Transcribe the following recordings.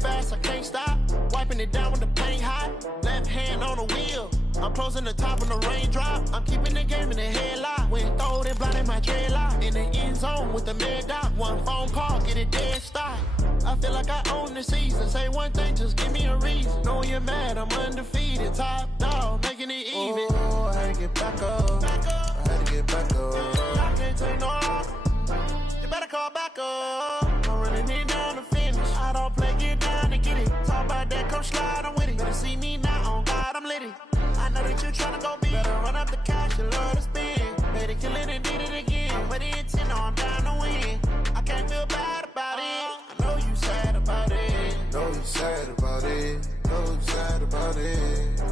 fast, I can't stop. Wiping it down with the paint hot. Left hand on the wheel. I'm closing the top of the raindrop. I'm keeping the game in the headlock. When throwed and blinded my dreadlock. In the end zone with the mad dot. One phone call, get it dead stop. I feel like I own the season. Say one thing, just give me a reason. Know you're mad, I'm undefeated. Top dog, making it even. Oh, I had to get back up. I had to get back up. I can't take no longer. You better call back up. I'm running it down to finish. I don't play, get down to get it. Talk about that, come slide, I'm with it. Better see me now, on God, I'm lit it. I know that you tryna go big. Better run up the cash, you love to spend. Better kill it and did it again. But the intent, no, I'm down to win. I can't feel bad about it. I know you sad about it. Know you sad about it. Know you sad about it.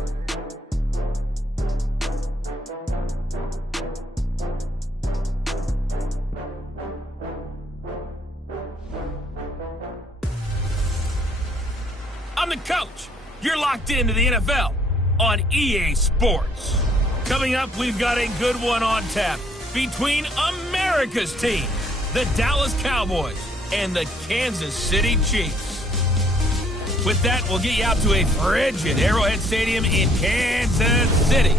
I'm the coach. You're locked into the NFL on EA Sports. Coming up, we've got a good one on tap between America's team, the Dallas Cowboys, and the Kansas City Chiefs. With that, we'll get you out to a frigid Arrowhead Stadium in Kansas City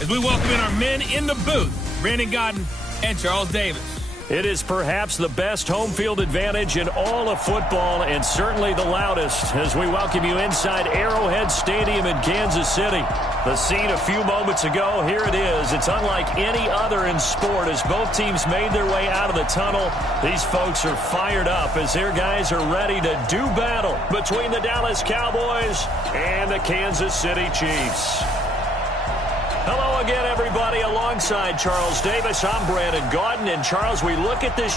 as we welcome in our men in the booth, Brandon Godden and Charles Davis. It is perhaps the best home field advantage in all of football and certainly the loudest as we welcome you inside Arrowhead Stadium in Kansas City. The scene a few moments ago, here it is. It's unlike any other in sport as both teams made their way out of the tunnel. These folks are fired up as their guys are ready to do battle between the Dallas Cowboys and the Kansas City Chiefs. Hello again, everybody. Alongside Charles Davis, I'm Brandon Gaudin. And Charles, we look at this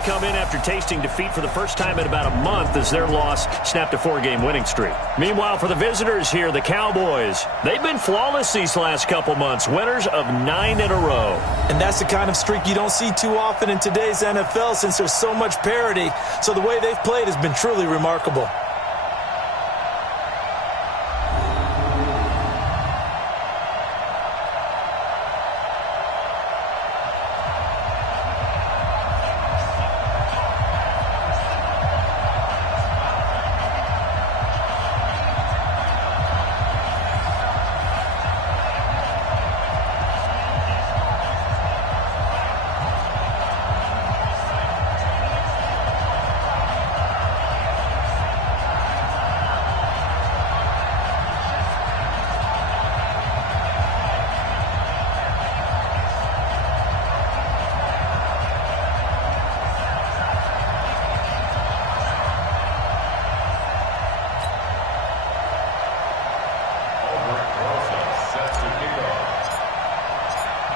come in after tasting defeat for the first time in about a month as their loss snapped a 4-game winning streak. Meanwhile, for the visitors here, the Cowboys, they've been flawless these last couple months, winners of 9 in a row. And that's the kind of streak you don't see too often in today's NFL since there's so much parity. So the way they've played has been truly remarkable.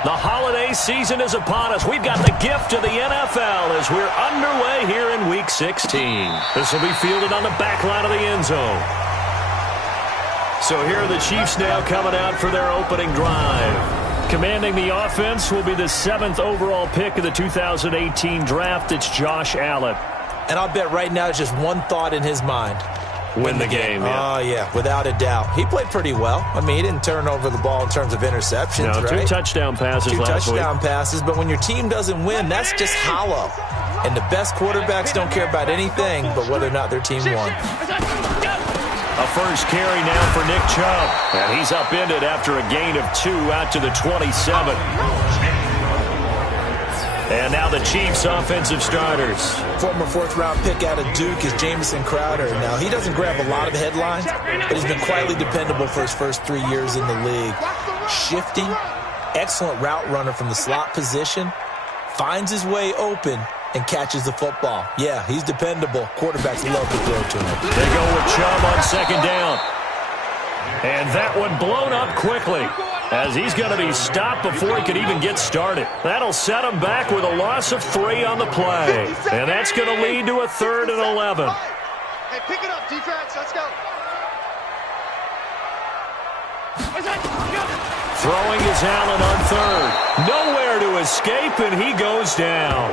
The holiday season is upon us. We've got the gift of the NFL as we're underway here in Week 16. This will be fielded on the back line of the end zone. So here are the Chiefs now coming out for their opening drive. Commanding the offense will be the 7th overall pick of the 2018 draft. It's Josh Allen. And I'll bet right now it's just one thought in his mind. Win the game. Yeah. Oh, yeah, without a doubt. He played pretty well. I mean, he didn't turn over the ball in terms of interceptions, no, 2 touchdown passes last week. 2 touchdown passes, but when your team doesn't win, that's just hollow. And the best quarterbacks don't care about anything but whether or not their team won. A first carry now for Nick Chubb. And he's upended after a gain of 2 out to the 27. And now the Chiefs' offensive starters. Former 4th-round pick out of Duke is Jamison Crowder. Now, he doesn't grab a lot of headlines, but he's been quietly dependable for his first 3 years in the league. Shifting, excellent route runner from the slot position, finds his way open, and catches the football. Yeah, he's dependable. Quarterbacks love to throw to him. They go with Chubb on 2nd down. And that one blown up quickly, as he's going to be stopped before he could even get started. That'll set him back with a loss of 3 on the play. And that's going to lead to a 3rd and 11. Hey, pick it up, defense. Let's go. Throwing is Allen on 3rd. Nowhere to escape, and he goes down.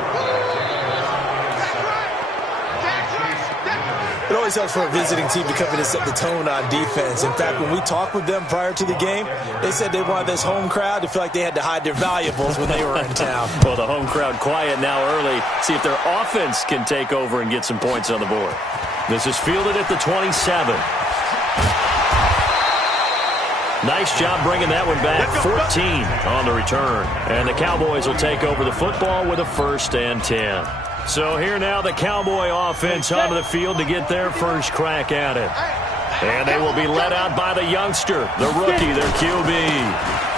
It always helps for a visiting team to come in and set the tone on defense. In fact, when we talked with them prior to the game, they said they wanted this home crowd to feel like they had to hide their valuables when they were in town. Well, the home crowd quiet now early. See if their offense can take over and get some points on the board. This is fielded at the 27. Nice job bringing that one back. 14 on the return. And the Cowboys will take over the football with a 1st and 10. So here now the Cowboy offense onto the field to get their first crack at it. And they will be led out by the youngster, the rookie, their QB.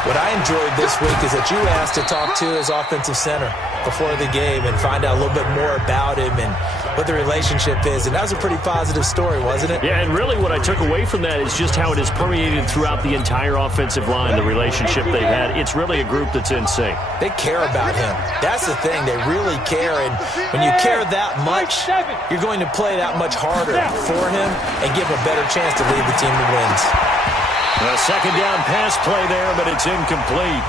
What I enjoyed this week is that you asked to talk to his offensive center before the game and find out a little bit more about him and what the relationship is. And that was a pretty positive story, wasn't it? Yeah, and really what I took away from that is just how it is permeated throughout the entire offensive line, the relationship they've had. It's really a group that's in sync. They care about him. That's the thing. They really care. And when you care that much, you're going to play that much harder for him and give him a better chance to lead the team to wins. A second down pass play there, but it's incomplete.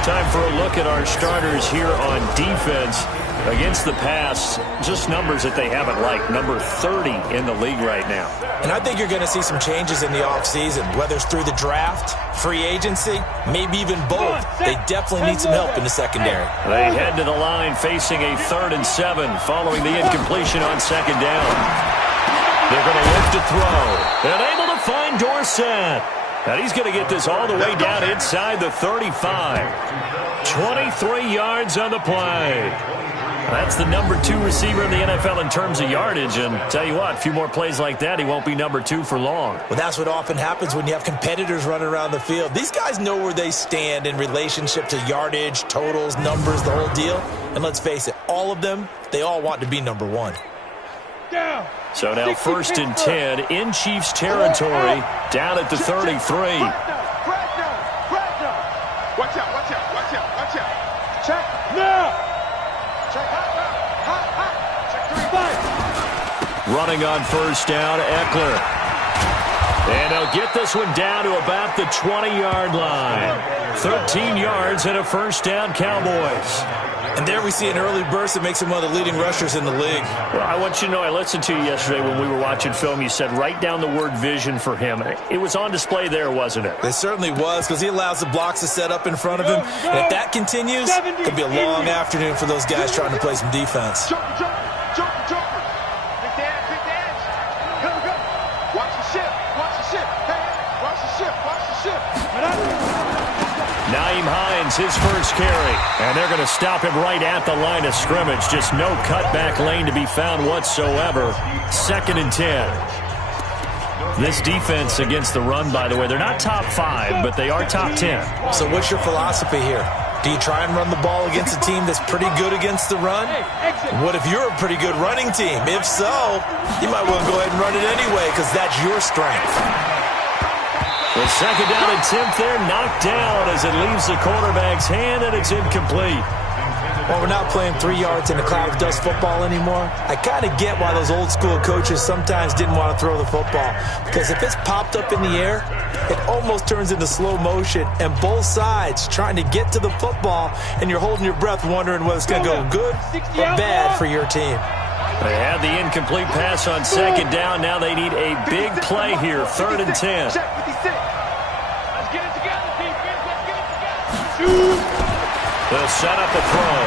Time for a look at our starters here on defense. Against the pass, just numbers that they haven't liked. Number 30 in the league right now. And I think you're going to see some changes in the offseason, whether it's through the draft, free agency, maybe even both. They definitely need some help in the secondary. They head to the line facing a 3rd and 7 following the incompletion on second down. They're going to look to throw. And able to find Dorsett. And he's going to get this all the way down inside the 35. 23 yards on the play. That's the number 2 receiver in the NFL in terms of yardage. And tell you what, a few more plays like that, he won't be number 2 for long. Well, that's what often happens when you have competitors running around the field. These guys know where they stand in relationship to yardage, totals, numbers, the whole deal. And let's face it, all of them, they all want to be number 1. So now 1st and 10 in Chiefs territory, down at the 33. Watch out, watch out, watch out, watch out. Check now. Check hot. Check 3, 5. Running on 1st down, Eckler. And they'll get this one down to about the 20-yard line. 13 yards and a 1st down, Cowboys. And there we see an early burst that makes him one of the leading rushers in the league. Well, I want you to know, I listened to you yesterday when we were watching film. You said write down the word vision for him. It was on display there, wasn't it? It certainly was, because he allows the blocks to set up in front of him. And if that continues, it could be a long afternoon for those guys trying to play some defense. Jumper. Big dance. Go. Watch the ship. Hey, watch the ship. Naeem Hines, his first carry. And they're going to stop him right at the line of scrimmage. Just no cutback lane to be found whatsoever. 2nd and 10. This defense against the run, by the way, they're not top 5, but they are top 10. So what's your philosophy here? Do you try and run the ball against a team that's pretty good against the run? What if you're a pretty good running team? If so, you might well go ahead and run it anyway, because that's your strength. The 2nd down attempt there knocked down as it leaves the quarterback's hand, and it's incomplete. Well, we're not playing 3 yards in a cloud of dust football anymore. I kind of get why those old school coaches sometimes didn't want to throw the football, because if it's popped up in the air, it almost turns into slow motion, and both sides trying to get to the football, and you're holding your breath wondering whether it's going to go good or bad for your team. They had the incomplete pass on 2nd down. Now they need a big play here, 3rd and 10. Let's get it together, defense. Let's get it together. They'll set up a throw.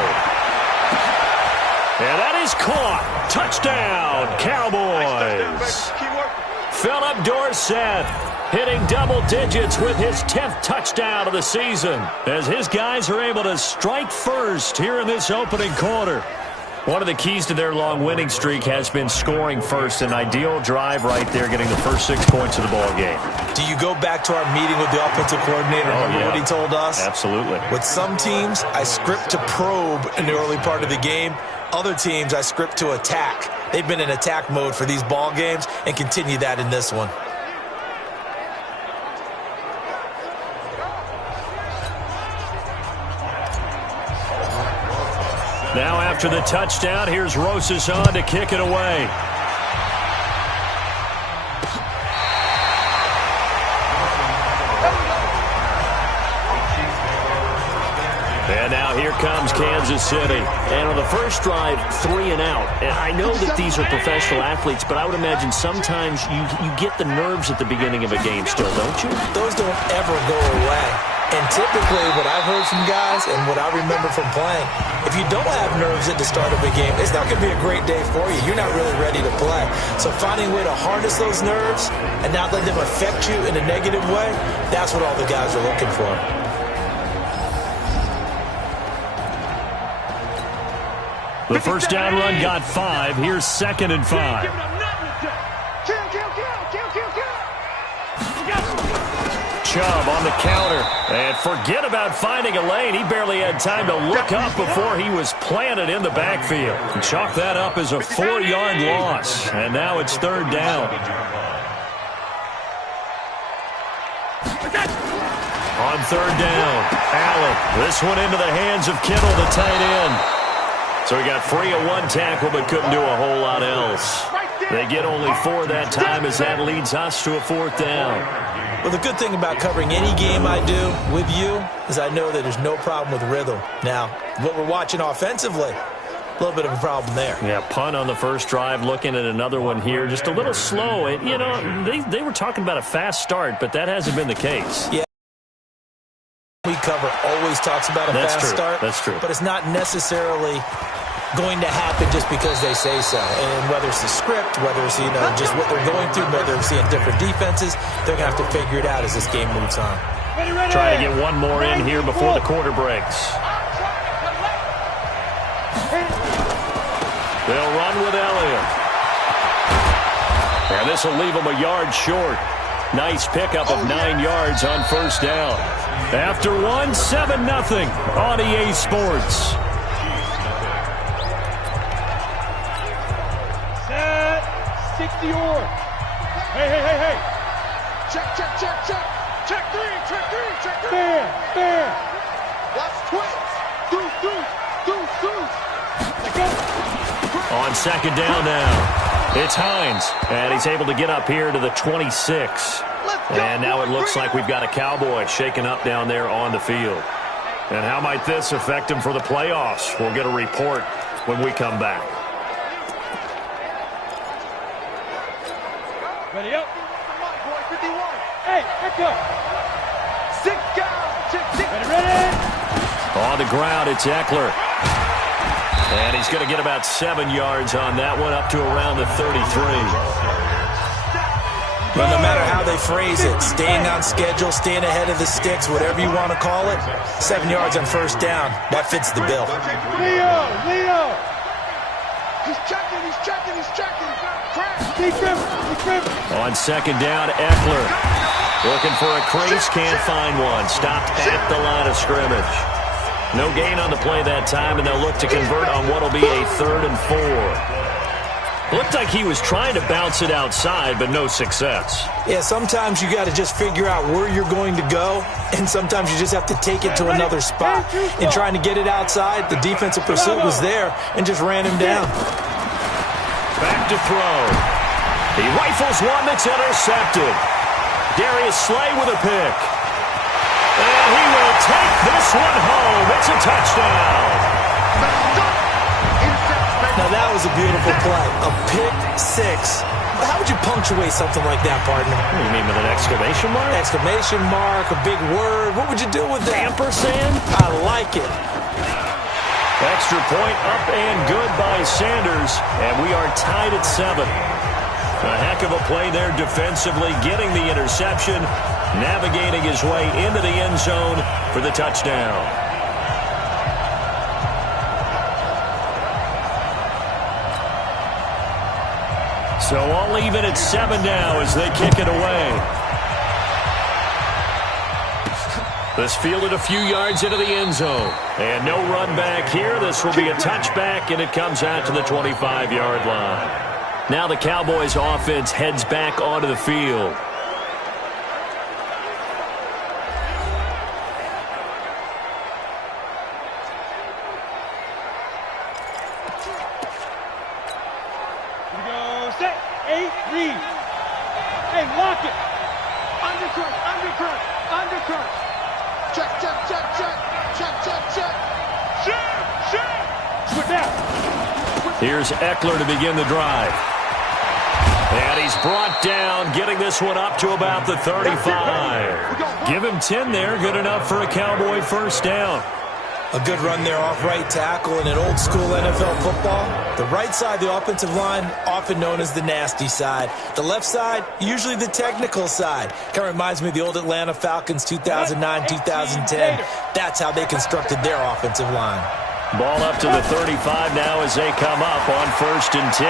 And that is caught. Touchdown, Cowboys. Philip Dorsett hitting double digits with his 10th touchdown of the season as his guys are able to strike first here in this opening quarter. One of the keys to their long winning streak has been scoring first. An ideal drive right there, getting the first 6 points of the ball game. Do you go back to our meeting with the offensive coordinator? Remember what he told us? Absolutely. With some teams, I script to probe in the early part of the game. Other teams, I script to attack. They've been in attack mode for these ball games and continue that in this one. Now after the touchdown, here's Rosas on to kick it away. And now here comes Kansas City. And on the first drive, 3 and out. And I know that these are professional athletes, but I would imagine sometimes you get the nerves at the beginning of a game still, don't you? Those don't ever go away. And typically what I've heard from guys and what I remember from playing, if you don't have nerves at the start of a game, it's not going to be a great day for you. You're not really ready to play. So finding a way to harness those nerves and not let them affect you in a negative way, that's what all the guys are looking for. The first down run got 5. Here's 2nd and 5. Chubb on the counter. And forget about finding a lane. He barely had time to look up before he was planted in the backfield. Chalk that up as a 4-yard loss. And now it's 3rd down. On 3rd down, Allen. This one into the hands of Kittle, the tight end. So he got free of 1 tackle but couldn't do a whole lot else. They get only 4 that time as that leads us to a 4th down. Well, the good thing about covering any game I do with you is I know that there's no problem with rhythm. Now, what we're watching offensively, a little bit of a problem there. Yeah, punt on the first drive, looking at another one here. Just a little slow. And, you know, they were talking about a fast start, but that hasn't been the case. Yeah. We cover always talks about a fast start. That's true. But it's not necessarily going to happen just because they say so. And whether it's the script, whether it's, you know, just what they're going through, whether they're seeing different defenses, they're going to have to figure it out as this game moves on. Trying to get one more in here before the quarter breaks. They'll run with Elliott. And this will leave them a yard short. Nice pickup of 9 yards on first down. After 1, 7-0 on EA Sports. Set. 60 or. Hey. Check. Check 3. Fair. Watch twins. Deuce. On 2nd down now, it's Hines, and he's able to get up here to the 26. And now it looks like we've got a Cowboy shaken up down there on the field. And how might this affect him for the playoffs? We'll get a report when we come back. Ready up. Hey, echo. 6 guys. Ready. On the ground, it's Eckler. And he's going to get about 7 yards on that one, up to around the 33. But no matter how they phrase it, staying on schedule, staying ahead of the sticks, whatever you want to call it, 7 yards on first down, that fits the bill. Leo. He's checking. On 2nd down, Eckler. Looking for a crease, can't find one. Stopped at the line of scrimmage. No gain on the play that time, and they'll look to convert on what will be a 3rd and 4. Looked like he was trying to bounce it outside, but no success. Yeah, sometimes you got to just figure out where you're going to go, and sometimes you just have to take it to another spot. In trying to get it outside, the defensive pursuit was there and just ran him down. Back to throw. He rifles one that's intercepted. Darius Slay with a pick. And he will take this one home. It's a touchdown. Now that was a beautiful play. A pick 6. How would you punctuate something like that, partner? What do you mean, with an exclamation mark? Exclamation mark, a big word. What would you do with that? Ampersand? I like it. Extra point up and good by Sanders. And we are tied at 7. A heck of a play there defensively, getting the interception, navigating his way into the end zone for the touchdown. So all even at 7 now as they kick it away. This fielded a few yards into the end zone. And no run back here. This will be a touchback, and it comes out to the 25-yard line. Now the Cowboys offense heads back onto the field. Here we go. Set. 8, read. Hey, lock it. Undercut. Check. Switch out. Here's Eckler to begin the drive. And he's brought down, getting this one up to about the 35. Give him 10 there, good enough for a Cowboy first down. A good run there off right tackle in an old-school NFL football. The right side, the offensive line, often known as the nasty side. The left side, usually the technical side. Kind of reminds me of the old Atlanta Falcons 2009-2010. That's how they constructed their offensive line. Ball up to the 35 now as they come up on 1st and 10.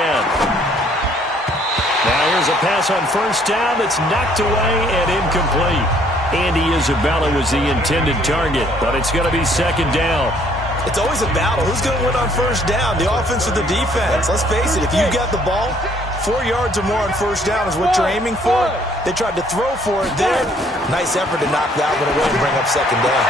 Now here's a pass on first down that's knocked away and incomplete. Andy Isabella was the intended target, but it's going to be 2nd down. It's always a battle. Who's going to win on first down, the offense or the defense? Let's face it, if you've got the ball, 4 yards or more on first down is what you're aiming for. They tried to throw for it there. Nice effort to knock that one away and bring up 2nd down.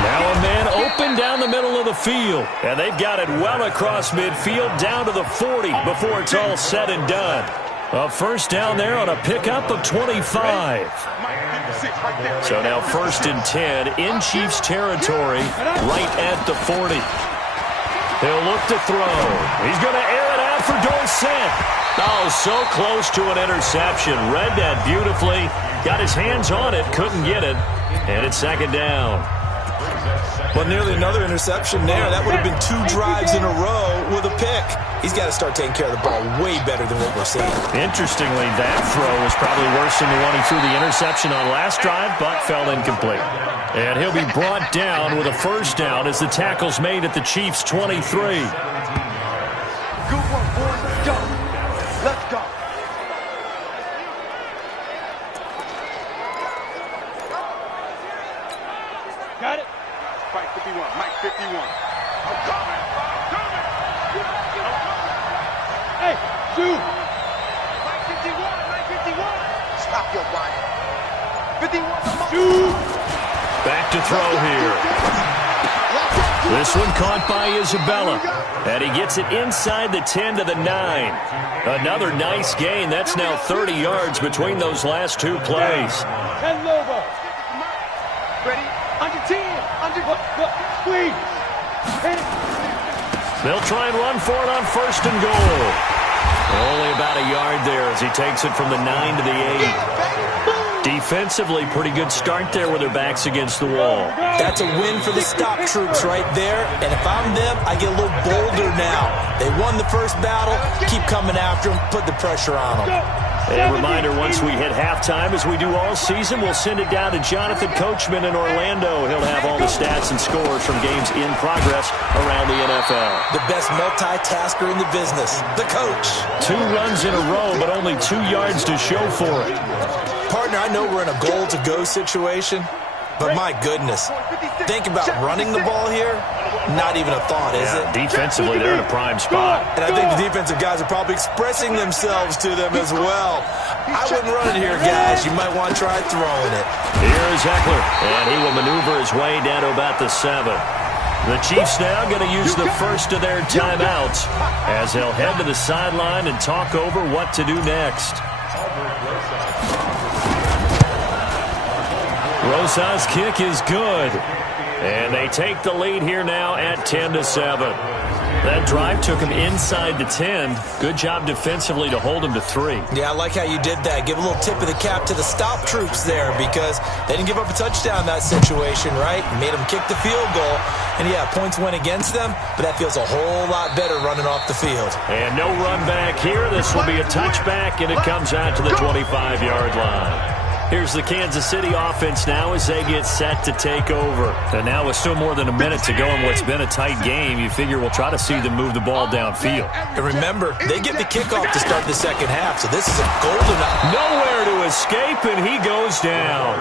Now a man open down the middle of the field, and they've got it well across midfield down to the 40 before it's all said and done. A first down there on a pickup of 25. So now 1st and 10 in Chiefs territory, right at the 40. He'll look to throw. He's going to air it out for Dorsett. Oh, so close to an interception. Read that beautifully. Got his hands on it, couldn't get it. And it's 2nd down. Well, nearly another interception there. That would have been 2 drives in a row with a pick. He's got to start taking care of the ball way better than what we're seeing. Interestingly, that throw was probably worse than the one he threw the interception on last drive, but fell incomplete. And he'll be brought down with a first down as the tackle's made at the Chiefs' 23. Good one, boys. Let's go. Let's go. Got it? Mike 51. Mike 51. I'm coming. Hey, shoot. Mike 51. Mike 51. Stop your body. 51. Shoot. Back to throw here. This one caught by Isabella. And he gets it inside the 10 to the 9. Another nice gain. That's now 30 yards between those last 2 plays. 10 Lobo. Ready? Under 10. Under squeeze. They'll try and run for it on 1st and goal. Only about a yard there as he takes it from the 9 to the 8. Defensively, pretty good start there with their backs against the wall. That's a win for the stop troops right there. And if I'm them, I get a little bolder now. They won the first battle. Keep coming after them. Put the pressure on them. A reminder, once we hit halftime, as we do all season, we'll send it down to Jonathan Coachman in Orlando. He'll have all the stats and scores from games in progress around the NFL. The best multitasker in the business, the coach. 2 runs in a row, but only 2 yards to show for it. Partner, I know we're in a goal-to-go situation, but my goodness, think about running the ball here. Not even a thought, is it? Defensively, they're in a prime spot. And I think the defensive guys are probably expressing themselves to them as well. I wouldn't run it here, guys. You might want to try throwing it. Here's Eckler, and he will maneuver his way down to about the 7. The Chiefs now going to use the first of their timeouts as they'll head to the sideline and talk over what to do next. Rosa's kick is good. And they take the lead here now at 10-7. That drive took him inside the 10. Good job defensively to hold him to 3. Yeah, I like how you did that. Give a little tip of the cap to the stop troops there because they didn't give up a touchdown in that situation, right? Made them kick the field goal. And, yeah, points went against them, but that feels a whole lot better running off the field. And no run back here. This will be a touchback, and it comes out to the 25-yard line. Here's the Kansas City offense now as they get set to take over. And now with still more than a minute to go in what's been a tight game, you figure we'll try to see them move the ball downfield. And remember, they get the kickoff to start the second half, so this is a golden opportunity. Nowhere to escape, and he goes down.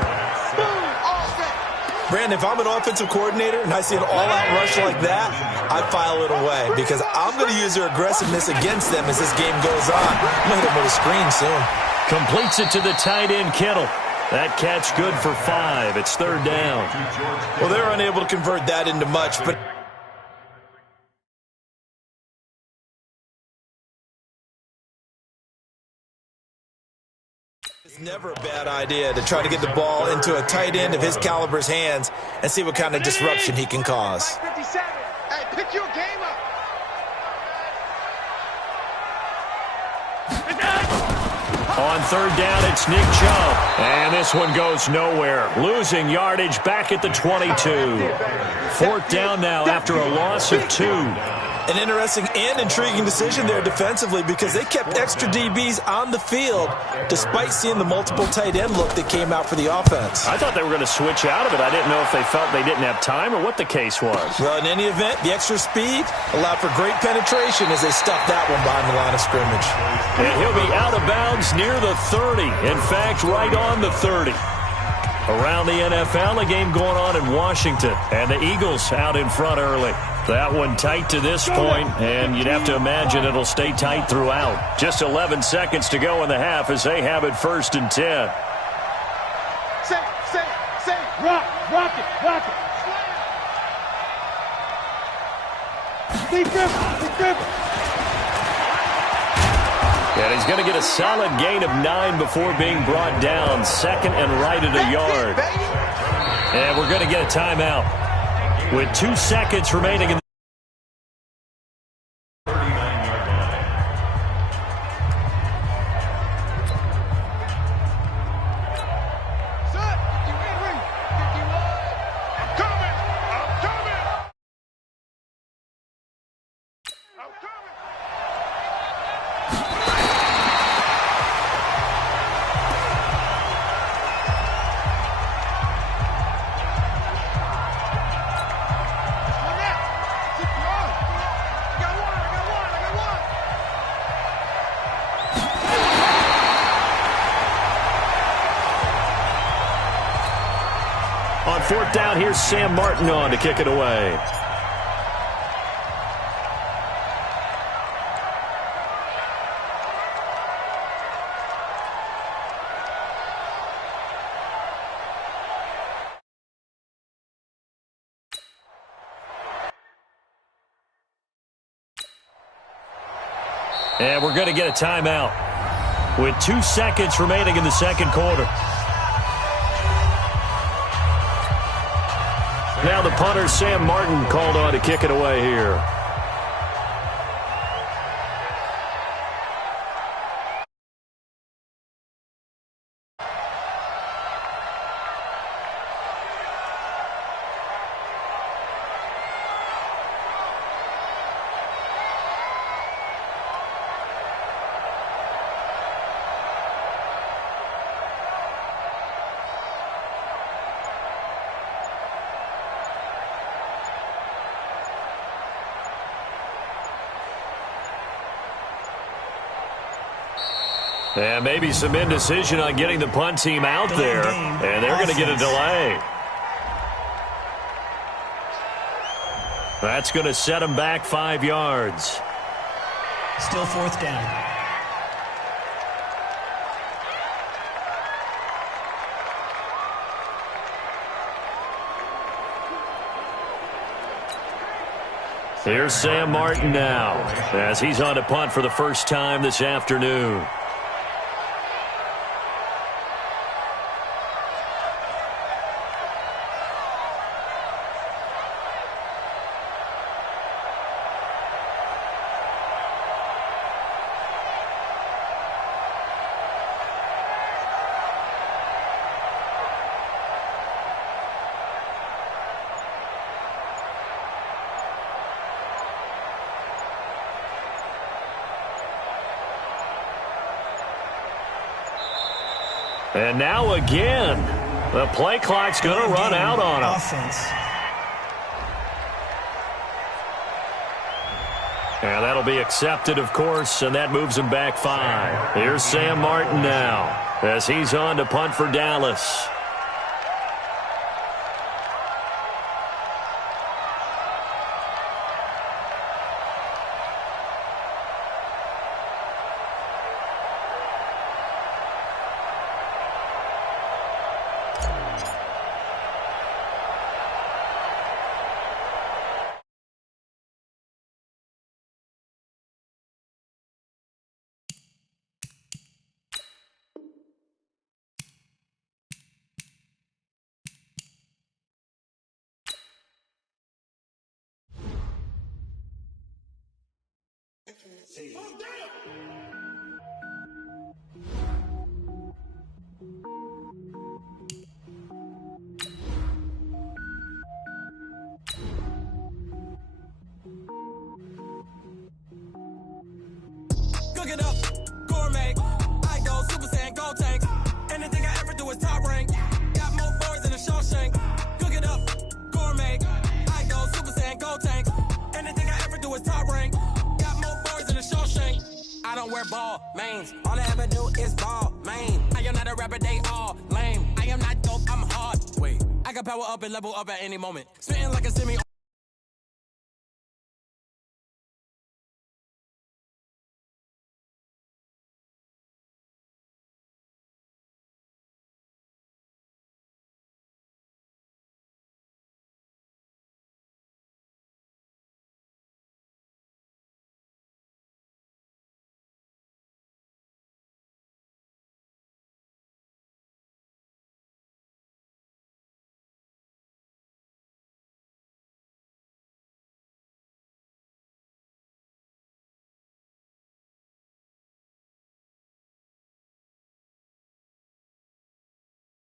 Brandon, if I'm an offensive coordinator and I see an all-out rush like that, I file it away because I'm going to use their aggressiveness against them as this game goes on. I'm going to hit them with a screen soon. Completes it to the tight end, Kittle. That catch good for 5. It's 3rd down. Well, they're unable to convert that into much, but it's never a bad idea to try to get the ball into a tight end of his caliber's hands and see what kind of disruption he can cause. 57. Hey, pick your game up. On third down, it's Nick Chubb. And this one goes nowhere. Losing yardage back at the 22. Fourth down now after a loss of 2. An interesting and intriguing decision there defensively because they kept extra DBs on the field despite seeing the multiple tight end look that came out for the offense. I thought they were going to switch out of it. I didn't know if they felt they didn't have time or what the case was. Well, in any event, the extra speed allowed for great penetration as they stuffed that one behind the line of scrimmage. And he'll be out of bounds near the 30. In fact, right on the 30. Around the NFL, a game going on in Washington. And the Eagles out in front early. That one tight to this point, and you'd have to imagine it'll stay tight throughout. Just 11 seconds to go in the half as they have it 1st and 10. Say, rock it. Be driven. And he's going to get a solid gain of 9 before being brought down. 2nd and right at a yard. And we're going to get a timeout with 2 seconds remaining in the 39-yard line. I'm coming. On 4th down, here's Sam Martin on to kick it away. And we're going to get a timeout with 2 seconds remaining in the second quarter. Now the punter, Sam Martin, called on to kick it away here. And maybe some indecision on getting the punt team out there. And they're going to get a delay. That's going to set them back 5 yards. Still 4th down. Here's Sam Martin now as he's on to punt for the first time this afternoon. And now again, the play clock's going to run out on him. And that'll be accepted, of course, and that moves him back 5. Here's Sam Martin now as he's on to punt for Dallas. Cook it up, gourmet. I go Super Saiyan, gold tank. Anything I ever do is top rank. Got more boys than a Shawshank. Cook it up, gourmet. I go Super Saiyan, gold tank. Anything I ever do is top rank. Got more boys than a Shawshank. I don't wear ball mains. All I ever do is ball main. I am not a rapper, they all lame. I am not dope, I'm hard. Wait, I can power up and level up at any moment. Spitting like a semi.